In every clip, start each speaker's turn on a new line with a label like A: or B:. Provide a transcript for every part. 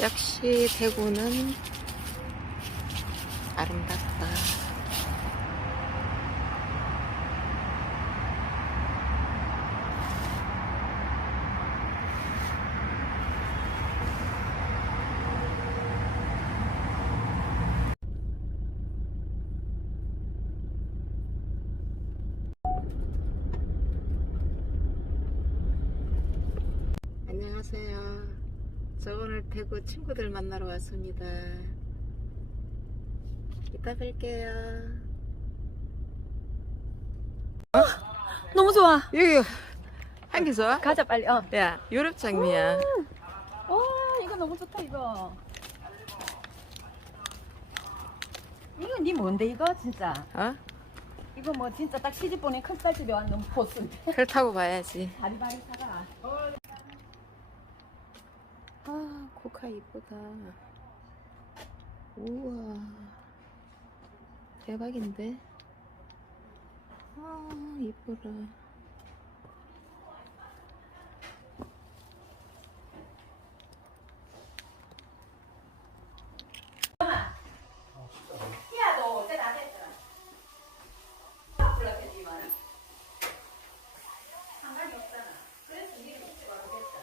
A: 역시 대구는 아름답다. 안녕하세요. 저 오늘 대구 친구들 만나러 왔습니다. 이따 뵐게요.
B: 너무 좋아.
A: 여기 한개 좋아?
B: 가자 빨리. 어.
A: 야 유럽 장미야.
B: 와 이거 너무 좋다 이거. 이거 니 뭔데 이거 진짜?
A: 어?
B: 이거 뭐 진짜 딱 시집 보낸 큰 딸집에 왔는 포스인데.
A: 틀 타고 가야지.
B: 바리바리 사가.
A: 아 코카 이쁘다. 우와 대박인데. 아 이쁘라.
B: 희야도 어제 다 됐더라. 불렀겠지만 상관이 없잖아. 그래서 니를 먹지 말겠다.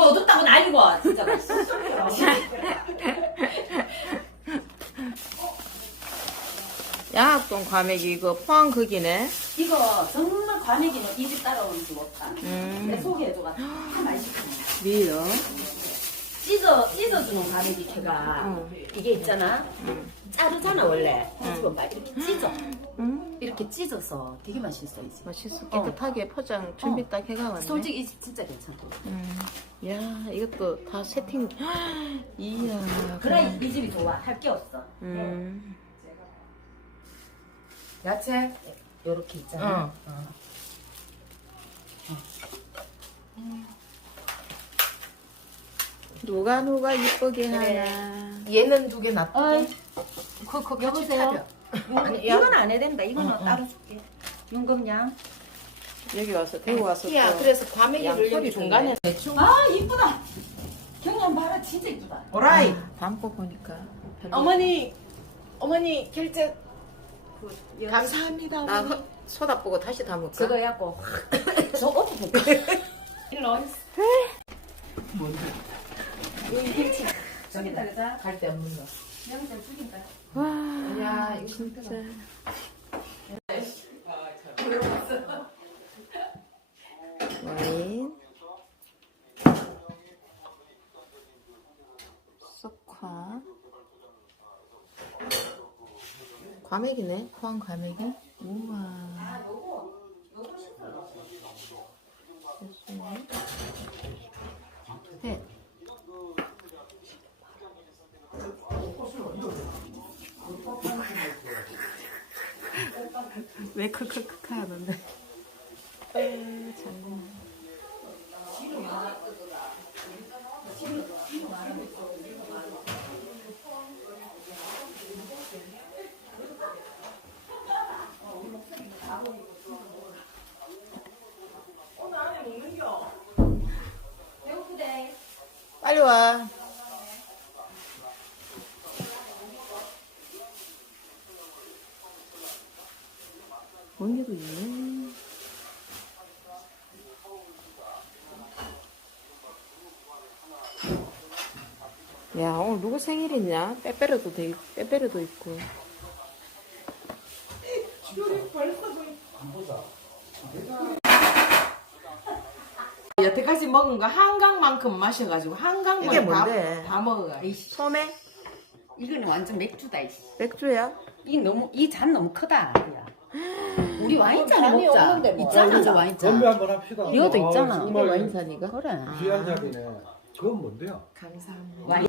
B: 끼고 어둡다고 난리고 진짜.
A: 양학동 과메기 이거 포항 거기네.
B: 이거 정말 과메기는 이 집 따라오는지 못다.
A: 음.
B: 내 소개해줘가 다 맛있어.
A: 미요.
B: 찢어 찢어주는 과메기
A: 응.
B: 이게 있잖아.
A: 응.
B: 자르잖아 원래. 이 집은 막 이렇게 찢어.
A: 응.
B: 이렇게 찢어서 되게 맛있어 이 집.
A: 맛있어 깨끗하게 포장 준비
B: 어.
A: 딱 해가왔네.
B: 솔직히 이 집 진짜 괜찮아.
A: 음. 야 이것도 다 세팅. 이야.
B: 그래 이 집이 좋아. 할 게 없어.
A: 음.
B: 야채 요렇게 있잖아.
A: 어.
B: 어.
A: 누가 누가 이쁘게
B: 그래.
A: 하나.
C: 얘는 두 개 놔둬.
B: 어이,
A: 그, 그,
B: 여보세요.
A: 아니,
B: 이건 안 해야 된다. 이거는
C: 응, 응.
B: 따로 줄게. 윤건양.
A: 여기 와서 대구 와서
C: 야,
A: 또
C: 그래서 과메기를
A: 양털이
C: 여기 중간에 대충.
B: 아 이쁘다. 경량 봐라 진짜 이쁘다.
C: 오라이.
A: 아, 담고 보니까 별로.
C: 어머니, 어머니 결제 감사합니다.
A: 나
C: 어머니.
A: 허- 소다 보고 다시 담을까?
B: 저거 해갖고 저 옷도 볼까? 일로 김치. 그자.
C: 갈 데 없는 거.
A: 와
C: 야, 이거
A: 진짜. 와인. 쏙화. 과메기네. 포항 과메기. 우와. 왜 크크크크 하는데? 에, 장난.
B: 배고프대.
A: 빨리 와. 언니도 있네. 야, 오늘 누구 생일이냐? 빼빼로도 돼, 있- 빼빼로도 있고.
C: 여태까지 먹은 거 한강만큼 마셔가지고 한강만
A: 이게
C: 다,
A: 뭔데?
C: 다 먹어가.
A: 소매?
B: 이거는 완전 맥주다. 이씨.
A: 맥주야?
B: 이 너무 이 잔 너무 크다. 야. 우리 와인잔
C: 잔이
B: 먹자.
C: 없는데 뭐.
B: 있잖아 저 와인잔.
D: 건배 한번 합시다.
B: 이것도
D: 아,
B: 있잖아.
D: 정말
A: 와인산이가?
B: 그래.
D: 귀한 잡이네. 그건 뭔데요?
C: 감사합니다.
B: 와인.